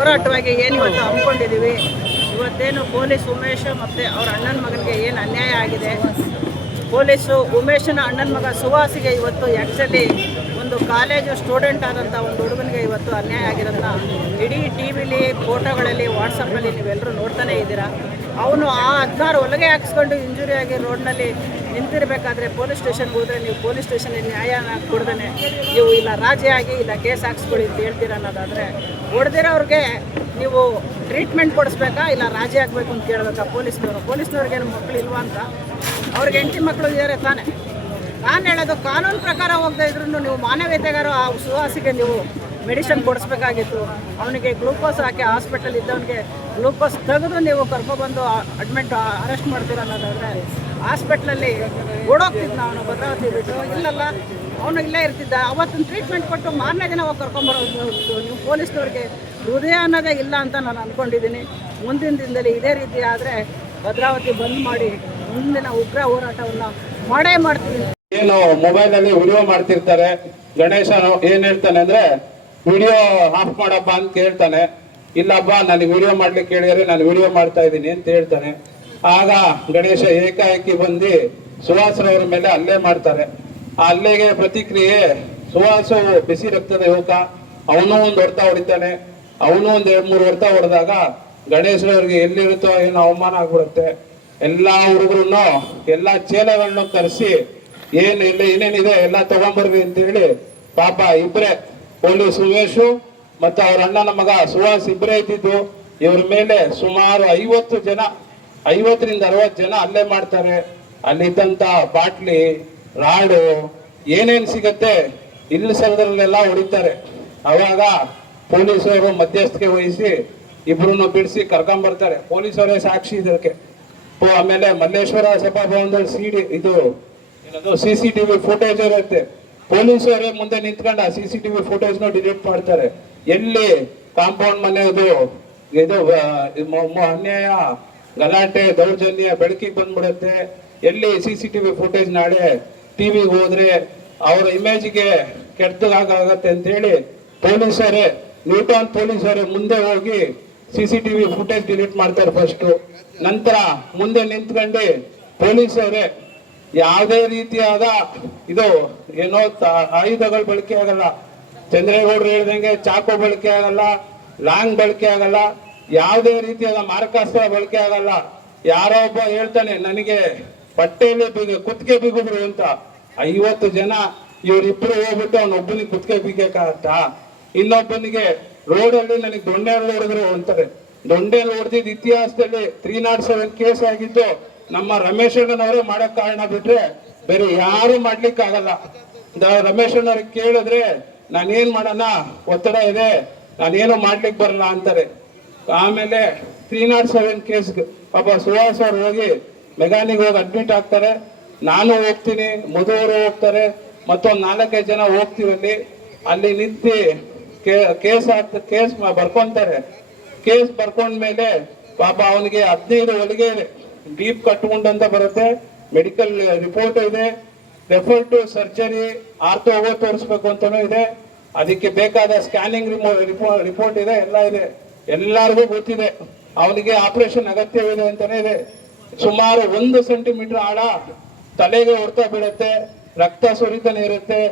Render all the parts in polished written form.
ಹೋರಾಟವಾಗಿ ಏನು ಇವತ್ತು ಹಮ್ಮಿಕೊಂಡಿದ್ದೀವಿ. ಇವತ್ತೇನು ಪೊಲೀಸ್ ಉಮೇಶ್ ಮತ್ತು ಅವ್ರ ಅಣ್ಣನ ಮಗನಿಗೆ ಏನು ಅನ್ಯಾಯ ಆಗಿದೆ, ಪೊಲೀಸು ಉಮೇಶನ ಅಣ್ಣನ ಮಗ ಸುಹಾಸಿಗೆ ಇವತ್ತು ಆ್ಯಕ್ಚುಲಿ ಒಂದು ಕಾಲೇಜು ಸ್ಟೂಡೆಂಟ್ ಆದಂಥ ಒಂದು ಹುಡುಗನಿಗೆ ಇವತ್ತು ಅನ್ಯಾಯ ಆಗಿರೋದನ್ನ ಇಡೀ ಟಿ ವಿಲಿ, ಫೋಟೋಗಳಲ್ಲಿ, ವಾಟ್ಸಪ್ಪಲ್ಲಿ ನೀವೆಲ್ಲರೂ ನೋಡ್ತಾನೇ ಇದ್ದೀರಾ. ಅವನು ಆ 16 ಹೊಲಿಗೆ ಹಾಕ್ಸ್ಕೊಂಡು ಇಂಜುರಿ ಆಗಿ ರೋಡ್ನಲ್ಲಿ ನಿಂತಿರಬೇಕಾದ್ರೆ ಪೊಲೀಸ್ ಸ್ಟೇಷನ್ಗೆ ಹೋದರೆ ನೀವು ಪೊಲೀಸ್ ಸ್ಟೇಷನ್ಗೆ ನ್ಯಾಯನ ಕೊಡ್ದೇ ನೀವು ಇಲ್ಲ ರಾಜಿ ಆಗಿ ಇಲ್ಲ ಕೇಸ್ ಹಾಕ್ಸ್ಕೊಳ್ಳಿ ಅಂತ ಹೇಳ್ತೀರ ಅನ್ನೋದಾದರೆ, ಹೊಡೆದಿರೋರಿಗೆ ನೀವು ಟ್ರೀಟ್ಮೆಂಟ್ ಕೊಡಿಸ್ಬೇಕಾ ಇಲ್ಲ ರಾಜಿ ಆಗಬೇಕು ಅಂತ ಕೇಳಬೇಕಾ ಪೊಲೀಸ್ನವ್ರಿಗೇನು ಮಕ್ಕಳು ಇಲ್ವಾ ಅಂತ? ಅವ್ರಿಗೆ ಹೆಂಡತಿ ಮಕ್ಕಳು ಇದ್ದಾರೆ ತಾನೇ. ನಾನು ಹೇಳೋದು ಕಾನೂನು ಪ್ರಕಾರ ಹೋಗದೆ ಇದ್ರೂ ನೀವು ಮಾನವೀಯತೆಗಾರು ಆ ಸುಹಾಸಿಗೆ ನೀವು ಮೆಡಿಸಿನ್ ಕೊಡಿಸ್ಬೇಕಾಗಿತ್ತು. ಅವನಿಗೆ ಗ್ಲೂಕೋಸ್ ಹಾಕಿ ಹಾಸ್ಪಿಟಲ್ ಇದ್ದವನಿಗೆ ಗ್ಲೂಕೋಸ್ ತೆಗೆದು ನೀವು ಕರ್ಕೊಬಂದು ಅರೆಸ್ಟ್ ಮಾಡ್ತೀರ ಅನ್ನೋದಾದರೆ ಹಾಸ್ಪಿಟ್ಲಲ್ಲಿ ಓಡೋಗ್ತಿದ್ದ ಅವನು ಭದ್ರಾವತಿ ಬಿಟ್ಟು. ಇಲ್ಲಲ್ಲ, ಅವನು ಇಲ್ಲೇ ಇರ್ತಿದ್ದ. ಅವತ್ತೊಂದು ಟ್ರೀಟ್ಮೆಂಟ್ ಕೊಟ್ಟು ಮಾರನೇ ದಿನ ಹೋಗಿ ಕರ್ಕೊಂಬರೋದು. ನೀವು ಪೊಲೀಸ್ನವ್ರಿಗೆ ಹೃದಯ ಅನ್ನೋದೇ ಇಲ್ಲ ಅಂತ ನಾನು ಅಂದ್ಕೊಂಡಿದ್ದೀನಿ. ಮುಂದಿನ ದಿನದಲ್ಲಿ ಇದೇ ರೀತಿ ಆದರೆ ಭದ್ರಾವತಿ ಬಂದ್ ಮಾಡಿ ಮುಂದಿನ ಉಗ್ರ ಹೋರಾಟವನ್ನು ಮಾಡೇ ಮಾಡ್ತೀವಿ. ಏನು ಮೊಬೈಲಲ್ಲಿ ವಿಡಿಯೋ ಮಾಡ್ತಿರ್ತಾರೆ, ಗಣೇಶ ಏನ್ ಹೇಳ್ತಾನೆ ಅಂದ್ರೆ ವಿಡಿಯೋ ಆಫ್ ಮಾಡಪ್ಪ ಅಂತ ಕೇಳ್ತಾನೆ. ಇಲ್ಲಪ್ಪ ನನಗೆ ವಿಡಿಯೋ ಮಾಡ್ಲಿಕ್ಕೆ ಹೇಳಿದ್ರೆ ನಾನು ವಿಡಿಯೋ ಮಾಡ್ತಾ ಇದ್ದೀನಿ ಅಂತ ಹೇಳ್ತಾನೆ. ಆಗ ಗಣೇಶ ಏಕಾಏಕಿ ಬಂದು ಸುಹಾಸ್ರವ್ರ ಮೇಲೆ ಹಲ್ಲೆ ಮಾಡ್ತಾರೆ. ಆ ಹಲ್ಲೆಗೆ ಪ್ರತಿಕ್ರಿಯೆ ಸುಹಾಸು ಬಿಸಿ ರಕ್ತದ ಯುವಕ, ಅವನು ಒಂದು ಹೊಡೆತ ಹೊಡಿತಾನೆ. ಅವನು ಒಂದ್ 2-3 ಹೊಡೆತ ಹೊಡೆದಾಗ ಗಣೇಶ್ರವ್ರಿಗೆ ಎಲ್ಲಿರುತ್ತೋ ಏನೋ ಅವಮಾನ ಆಗ್ಬಿಡುತ್ತೆ. ಎಲ್ಲಾ ಹುಡುಗರನ್ನು ಎಲ್ಲಾ ಚೇಲಗಳನ್ನು ಕರೆಸಿ ಏನೇನಿದೆ ಎಲ್ಲ ತಗೊಂಬರ್ರಿ ಅಂತ ಹೇಳಿ ಪಾಪ ಇಬ್ರೆ ಪೊಲೀಸ್ ಉಮೇಶು ಮತ್ತೆ ಅವ್ರ ಅಣ್ಣನ ಮಗ ಸುಹಾಸ್ ಇಬ್ಬರೇ ಇದ್ದಿದ್ದು. ಇವ್ರ ಮೇಲೆ ಸುಮಾರು 50 ಜನ 50ರಿಂದ 60 ಜನ ಹಲ್ಲೆ ಮಾಡ್ತಾರೆ. ಅಲ್ಲಿದ್ದಂತ ಬಾಟ್ಲಿ, ರಾಡು, ಏನೇನ್ ಸಿಗತ್ತೆ ಇಲ್ಲಿ ಸಲದಲ್ಲೆಲ್ಲ ಹೊಡಿತಾರೆ. ಅವಾಗ ಪೊಲೀಸರು ಮಧ್ಯಸ್ಥಿಕೆ ವಹಿಸಿ ಇಬ್ರು ಬಿಡಿಸಿ ಕರ್ಕೊಂಡ್ಬರ್ತಾರೆ. ಪೊಲೀಸರೇ ಸಾಕ್ಷಿ ಇದಕ್ಕೆ. ಆಮೇಲೆ ಮಲ್ಲೇಶ್ವರ ಸಭಾಭವನದಲ್ಲಿ ಇದು ಏನದು CCTV ಫುಟೇಜ್ ಇರುತ್ತೆ. ಪೊಲೀಸರೇ ಮುಂದೆ ನಿಂತ್ಕೊಂಡು ಆ CCTV ಫುಟೇಜ್ ನ ಡಿಲೀಟ್ ಮಾಡ್ತಾರೆ. ಎಲ್ಲಿ ಕಾಂಪೌಂಡ್ ಮನೆಯದು ಇದು ಅನ್ಯಾಯ, ಗಲಾಟೆ, ದೌರ್ಜನ್ಯ ಬೆಳಕಿಗೆ ಬಂದ್ಬಿಡುತ್ತೆ. ಎಲ್ಲಿ CCTV ಫುಟೇಜ್ ನಾಳೆ ಟಿವಿಗೆ ಹೋದ್ರೆ ಅವರ ಇಮೇಜ್ಗೆ ಕೆಟ್ಟದಾಗತ್ತೆ ಅಂತ ಹೇಳಿ ಪೊಲೀಸರೇ, ನ್ಯೂಟನ್ ಪೊಲೀಸರೇ ಮುಂದೆ ಹೋಗಿ CCTV ಫುಟೇಜ್ ಡಿಲೀಟ್ ಮಾಡ್ತಾರೆ ಫಸ್ಟ್. ನಂತರ ಮುಂದೆ ನಿಂತ್ಕೊಂಡು ಪೊಲೀಸರೇ ಯಾವುದೇ ರೀತಿಯಾದ ಇದು ಏನೋ ಆಯುಧಗಳು ಬಳಕೆ ಆಗಲ್ಲ. ಚಂದ್ರೇಗೌಡರು ಹೇಳ್ದಂಗೆ ಚಾಕು ಬಳಕೆ ಆಗಲ್ಲ, ಲಾಂಗ್ ಬಳಕೆ ಆಗಲ್ಲ, ಯಾವುದೇ ರೀತಿಯಾದ ಮಾರಕಾಸ್ತ್ರ ಬಳಕೆ ಆಗಲ್ಲ. ಯಾರೋ ಒಬ್ಬ ಹೇಳ್ತಾನೆ ನನಗೆ ಪಟ್ಟೆಯಲ್ಲಿ ಕುತ್ತಿಗೆ ಬಿಗಿದ್ರು ಅಂತ. 50 ಜನ ಇವರಿಬ್ರು ಹೋಗ್ಬಿಟ್ಟು ಅವನೊಬ್ಬನಿಗೆ ಕುತ್ತಿಗೆ ಬಿಗಕ್ಕಾಗತ್ತ? ಇನ್ನೊಬ್ಬನಿಗೆ ರೋಡಲ್ಲಿ ನನಗೆ ದೊಣ್ಣೆಯಲ್ಲಿ ಹೊಡೆದ್ರು ಅಂತಾರೆ. ದೊಣ್ಣೆಯಲ್ಲಿ ಹೊಡೆದಿದ್ದ ಇತಿಹಾಸದಲ್ಲಿ 307 ಕೇಸ್ ಆಗಿದ್ದು ನಮ್ಮ ರಮೇಶ್ ಅಣ್ಣನವರೇ ಮಾಡಕ್ ಕಾರಣ ಬಿಟ್ರೆ ಬೇರೆ ಯಾರು ಮಾಡ್ಲಿಕ್ಕೆ ಆಗಲ್ಲ. ರಮೇಶ್ ಅಣ್ಣವ್ರಿಗೆ ಕೇಳಿದ್ರೆ ನಾನೇನ್ ಮಾಡೋಣ, ಒತ್ತಡ ಇದೆ, ನಾನೇನು ಮಾಡ್ಲಿಕ್ಕೆ ಬರಲ್ಲ ಅಂತಾರೆ. ಆಮೇಲೆ 307 ಕೇಸ್ ಪಾಪ ಸುಹಾಸ್ ಅವ್ರು ಹೋಗಿ ಮೆಗಾನಿಗೆ ಹೋಗಿ ಅಡ್ಮಿಟ್ ಆಗ್ತಾರೆ. ನಾನು ಹೋಗ್ತೀನಿ, ಮಧುವರು ಹೋಗ್ತಾರೆ, ಮತ್ತೊಂದು 4-5 ಜನ ಹೋಗ್ತೀವಿ. ಅಲ್ಲಿ ನಿಂತು ಕೇಸ್ ಬರ್ಕೊಂತಾರೆ. ಕೇಸ್ ಬರ್ಕೊಂಡ್ಮೇಲೆ ಪಾಪ ಅವನಿಗೆ 15 ಹೊಲಿಗೆ ಡೀಪ್ ಕಟ್ಕೊಂಡಂತ ಬರುತ್ತೆ. ಮೆಡಿಕಲ್ ರಿಪೋರ್ಟ್ ಇದೆ, ರೆಫರ್ ಟು ಸರ್ಜರಿ, ಆರ್ಥೋ ತೋರಿಸ್ಬೇಕು ಅಂತಾನೂ ಇದೆ. ಅದಕ್ಕೆ ಬೇಕಾದ ಸ್ಕ್ಯಾನಿಂಗ್ ರಿಪೋರ್ಟ್ ಇದೆ, ಎಲ್ಲ ಇದೆ, ಎಲ್ಲರಿಗೂ ಗೊತ್ತಿದೆ. ಅವನಿಗೆ ಆಪರೇಷನ್ ಅಗತ್ಯವಿದೆ ಅಂತಾನೆ ಇದೆ. ಸುಮಾರು 1 ಸೆಂಟಿಮೀಟರ್ ಆಳ ತಲೆಗೆ ಹೊಡ್ತಾ ಬೀಳುತ್ತೆ, ರಕ್ತ ಸುರಿತಾನೆ ಇರುತ್ತೆ,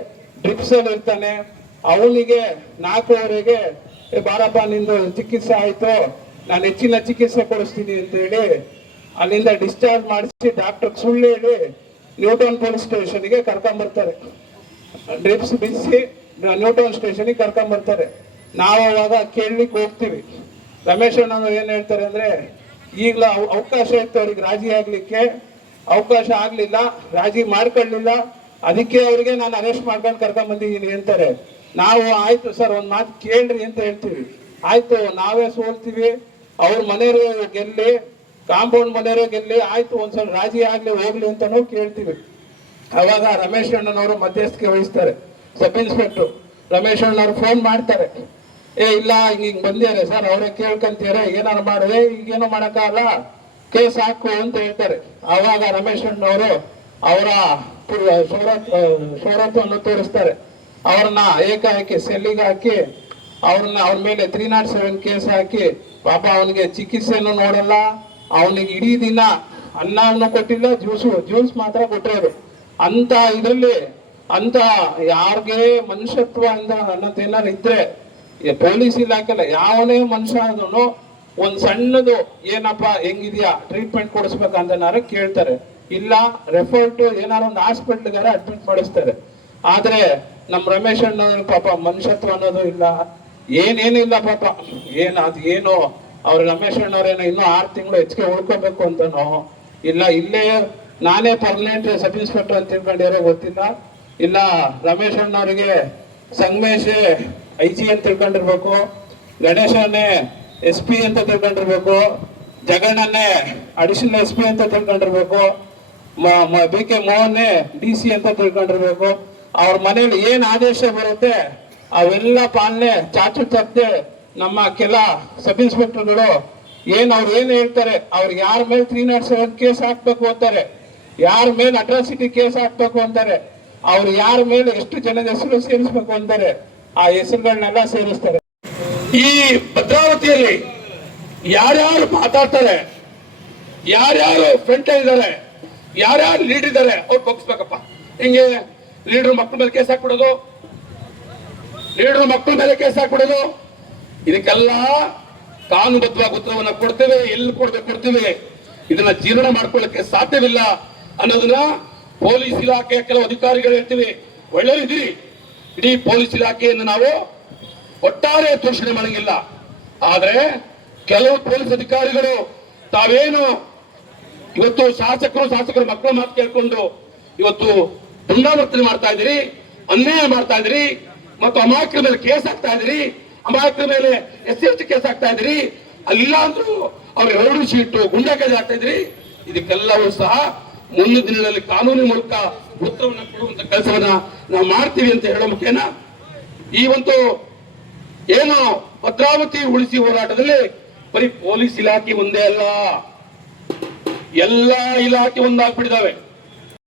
ಡ್ರಿಪ್ಸ್ ಅಲ್ಲಿ ಇರ್ತಾನೆ. ಅವನಿಗೆ 4ವರೆಗೆ ಬಾರಪ್ಪ ನಿಂದು ಚಿಕಿತ್ಸೆ ಆಯ್ತು, ನಾನು ಹೆಚ್ಚಿನ ಚಿಕಿತ್ಸೆ ಕೊಡಿಸ್ತೀನಿ ಅಂತ ಹೇಳಿ ಅಲ್ಲಿಂದ ಡಿಸ್ಚಾರ್ಜ್ ಮಾಡಿಸಿ ಡಾಕ್ಟರ್ ಸುಳ್ಳು ಹೇಳಿ ನ್ಯೂಟನ್ ಪೊಲೀಸ್ ಸ್ಟೇಷನ್ಗೆ ಕರ್ಕೊಂಡ್ಬರ್ತಾರೆ. ಡ್ರಿಪ್ಸ್ ಬಿಡಿಸಿ ನ್ಯೂಟನ್ ಸ್ಟೇಷನ್ಗೆ ಕರ್ಕೊಂಡ್ಬರ್ತಾರೆ. ನಾವು ಅವಾಗ ಕೇಳಲಿಕ್ಕೆ ಹೋಗ್ತೀವಿ. ರಮೇಶ್ ಅಣ್ಣನವ್ರು ಏನ್ ಹೇಳ್ತಾರೆ ಅಂದ್ರೆ, ಈಗಲ ಅವಕಾಶ ಇತ್ತು ಅವ್ರಿಗೆ ರಾಜಿ ಆಗ್ಲಿಕ್ಕೆ, ಅವಕಾಶ ಆಗ್ಲಿಲ್ಲ, ರಾಜಿ ಮಾಡ್ಕೊಳ್ಳಿಲ್ಲ, ಅದಕ್ಕೆ ಅವ್ರಿಗೆ ನಾನು ಅರೆಸ್ಟ್ ಮಾಡ್ಕೊಂಡು ಕರ್ಕೊಂಡ್ ಬಂದಿದ್ದೀನಿ ಅಂತಾರೆ. ನಾವು ಆಯ್ತು ಸರ್ ಒಂದ್ ಮಾತು ಕೇಳ್ರಿ ಅಂತ ಹೇಳ್ತೀವಿ. ಆಯ್ತು ನಾವೇ ಸೋಲ್ತೀವಿ, ಅವ್ರ ಮನೆಯವ್ರಿಗೆ ಗೆಲ್ಲಿ, ಕಾಂಪೌಂಡ್ ಮನೆಯವ್ರಿಗೆ ಗೆಲ್ಲಿ, ಆಯ್ತು ಒಂದ್ಸಲ ರಾಜಿ ಆಗ್ಲಿ ಹೋಗ್ಲಿ ಅಂತಾನು ಕೇಳ್ತೀವಿ. ಅವಾಗ ರಮೇಶ್ ಅಣ್ಣನವರು ಮಧ್ಯಸ್ಥಿಕೆ ವಹಿಸ್ತಾರೆ. ಸಬ್ ಇನ್ಸ್ಪೆಕ್ಟರ್ ರಮೇಶ್ ಅಣ್ಣವ್ರು ಫೋನ್ ಮಾಡ್ತಾರೆ, ಇಲ್ಲ ಹಿಂಗ್ ಬಂದಿದ್ದಾರೆ ಸರ್, ಅವರೇ ಕೇಳ್ಕೊಂತೀರ, ಏನಾರು ಮಾಡಿದೆ, ಈಗೇನು ಮಾಡಕ್ಕಾಗಲ್ಲ, ಕೇಸ್ ಹಾಕು ಅಂತ ಹೇಳ್ತಾರೆ. ಅವಾಗ ರಮೇಶ್ ಅಣ್ಣವರು ಅವರ ಶೌರತ್ವವನ್ನು ತೋರಿಸ್ತಾರೆ. ಅವ್ರನ್ನ ಏಕಾಏಕಿ ಸೆಲ್ಲಿಗೆ ಹಾಕಿ ಅವ್ರ ಮೇಲೆ 307 ಕೇಸ್ ಹಾಕಿ ಪಾಪ ಅವನಿಗೆ ಚಿಕಿತ್ಸೆನೂ ನೋಡಲ್ಲ, ಅವನಿಗೆ ಇಡೀ ದಿನ ಅನ್ನವನ್ನು ಕೊಟ್ಟಿಲ್ಲ, ಜ್ಯೂಸ್ ಮಾತ್ರ ಕೊಟ್ಟಿರೋದು. ಅಂತ ಇದ್ರಲ್ಲಿ ಅಂತ ಯಾರಿಗೆ ಮನುಷ್ಯತ್ವ ಅಂತ ಅನ್ನೋದೇನಾರು ಇದ್ರೆ ಪೊಲೀಸ್ ಇಲಾಖೆಲ್ಲ ಯಾವನೇ ಮನುಷ್ಯ ಆದ್ರೂ ಒಂದ್ ಸಣ್ಣದು ಏನಪ್ಪ ಹೆಂಗಿದ್ಯಾ ಟ್ರೀಟ್ಮೆಂಟ್ ಕೊಡಿಸ್ಬೇಕಂತನಾರು ಕೇಳ್ತಾರೆ, ಇಲ್ಲ ರೆಫರ್ ಟು ಏನಾರು ಒಂದು ಹಾಸ್ಪಿಟ್ಲ್ಗಾರ ಅಡ್ಮಿಟ್ ಮಾಡಿಸ್ತಾರೆ. ಆದ್ರೆ ನಮ್ ರಮೇಶ್ ಅಣ್ಣ ಪಾಪ ಮನುಷ್ಯತ್ವ ಅನ್ನೋದು ಇಲ್ಲ, ಏನೇನಿಲ್ಲ ಪಾಪ. ಏನು ಅವ್ರ ರಮೇಶ್ ಅಣ್ಣವ್ರೇನೋ ಇನ್ನೂ 6 ತಿಂಗಳು ಹೆಚ್ಚಿಗೆ ಉಳ್ಕೋಬೇಕು ಅಂತನೋ ಇಲ್ಲ ಇಲ್ಲೇ ನಾನೇ ಪರ್ಮನೆಂಟ್ ಸಬ್ ಇನ್ಸ್ಪೆಕ್ಟರ್ ಅಂತ ತಿಳ್ಕೊಂಡಿರೋ ಗೊತ್ತಿಲ್ಲ, ಇಲ್ಲ ರಮೇಶ್ ಅಣ್ಣವ್ರಿಗೆ ಸಂಗಮೇಶ್ IG ಅಂತ ತಿಳ್ಕೊಂಡಿರ್ಬೇಕು, ಗಣೇಶನೇ SP ಅಂತ ತಿಳ್ಕೊಂಡಿರ್ಬೇಕು, ಜಗಣ್ಣನ್ನೇ ಅಡಿಷನಲ್ SP ಅಂತ ತಿಳ್ಕೊಂಡಿರ್ಬೇಕು, BK ಮೋಹನ್ನೇ DC ಅಂತ ತಿಳ್ಕೊಂಡಿರ್ಬೇಕು. ಅವ್ರ ಮನೇಲಿ ಏನ್ ಆದೇಶ ಬರುತ್ತೆ ಅವೆಲ್ಲ ಪಾಲನೆ ಚಾಚು ತಪ್ಪದೆ ನಮ್ಮ ಕೆಲ ಸಬ್ ಇನ್ಸ್ಪೆಕ್ಟರ್ಗಳು ಅವ್ರು ಏನ್ ಹೇಳ್ತಾರೆ, ಅವ್ರು ಯಾರ ಮೇಲೆ 307 ಕೇಸ್ ಹಾಕ್ಬೇಕು ಅಂತಾರೆ, ಯಾರ ಮೇಲೆ ಅಟ್ರಾಸಿಟಿ ಕೇಸ್ ಹಾಕ್ಬೇಕು ಅಂತಾರೆ, ಅವ್ರು ಯಾರ ಮೇಲೆ ಎಷ್ಟು ಜನದ ಹೆಸರು ಸೇರಿಸ್ಬೇಕು ಅಂತಾರೆ, ಆ ಹೆಸರುಗಳನ್ನೆಲ್ಲ ಸೇರಿಸ್ತಾರೆ. ಈ ಭದ್ರಾವತಿಯಲ್ಲಿ ಯಾರ್ಯಾರು ಮಾತಾಡ್ತಾರೆ, ಯಾರ್ಯಾರು ಫ್ರಂಟ್ ಇದ್ದಾರೆ, ಯಾರ್ಯಾರು ಲೀಡ್ ಇದ್ದಾರೆ ಅವ್ರು ಬಗ್ಸ್ಬೇಕಪ್ಪ. ಹಿಂಗೆ ಲೀಡರ್ ಮಕ್ಕಳ ಮೇಲೆ ಕೇಸ್ ಹಾಕ್ಬಿಡೋದು, ಇದಕ್ಕೆಲ್ಲ ಕಾನೂನುಬದ್ಧವಾಗಿ ಉತ್ತರವನ್ನ ಕೊಡ್ತೇವೆ. ಎಲ್ಲಿ ಕೊಡ್ತೇವೆ ಇದನ್ನ ಜೀರ್ಣ ಮಾಡ್ಕೊಳ್ಳಕ್ಕೆ ಸಾಧ್ಯವಿಲ್ಲ ಅನ್ನೋದನ್ನ ಪೊಲೀಸ್ ಇಲಾಖೆಯ ಕೆಲವು ಅಧಿಕಾರಿಗಳು ಹೇಳ್ತೀವಿ. ಒಳ್ಳೆಯದಿರಿ, ಇಡೀ ಪೊಲೀಸ್ ಇಲಾಖೆಯನ್ನು ನಾವು ಒಟ್ಟಾರೆ ದೂಷಣೆ ಮಾಡಂಗಿಲ್ಲ. ಆದ್ರೆ ಕೆಲವು ಪೊಲೀಸ್ ಅಧಿಕಾರಿಗಳು ತಾವೇನು ಇವತ್ತು ಶಾಸಕರು ಮಕ್ಕಳ ಮಾತು ಕೇಳ್ಕೊಂಡು ಇವತ್ತು ದುಂಡಾವರ್ತನೆ ಮಾಡ್ತಾ ಇದ್ದೀರಿ, ಅನ್ಯಾಯ ಮಾಡ್ತಾ ಇದ್ದೀರಿ, ಮತ್ತು ಅಮಾಯಕರ ಮೇಲೆ ಕೇಸ್ ಹಾಕ್ತಾ ಇದ್ದೀರಿ, ಅಮಾಯಕರ ಮೇಲೆ SC ಕೇಸ್ ಹಾಕ್ತಾ ಇದ್ದೀರಿ, ಅಲ್ಲಿಲ್ಲ ಅಂದ್ರೂ ಅವ್ರ 2 ಶೀಟು ಗುಂಡಾಗೇರಿ ಹಾಕ್ತಾ ಇದ್ದೀರಿ. ಇದಕ್ಕೆಲ್ಲವೂ ಸಹ ಮುಂದಿನ ದಿನಗಳಲ್ಲಿ ಕಾನೂನಿನ ಮೂಲಕ ಉತ್ತರವನ್ನು ಕೊಡುವಂತ ಕೆಲಸವನ್ನ ನಾವು ಮಾಡ್ತೀವಿ ಅಂತ ಹೇಳೋ ಮುಖೇನ ಈ ಒಂದು ಏನು ಭದ್ರಾವತಿ ಉಳಿಸಿ ಹೋರಾಟದಲ್ಲಿ ಬರೀ ಪೊಲೀಸ್ ಇಲಾಖೆ ಒಂದೇ ಅಲ್ಲ, ಎಲ್ಲಾ ಇಲಾಖೆ ಒಂದಾಗ್ಬಿಟ್ಟಿದಾವೆ.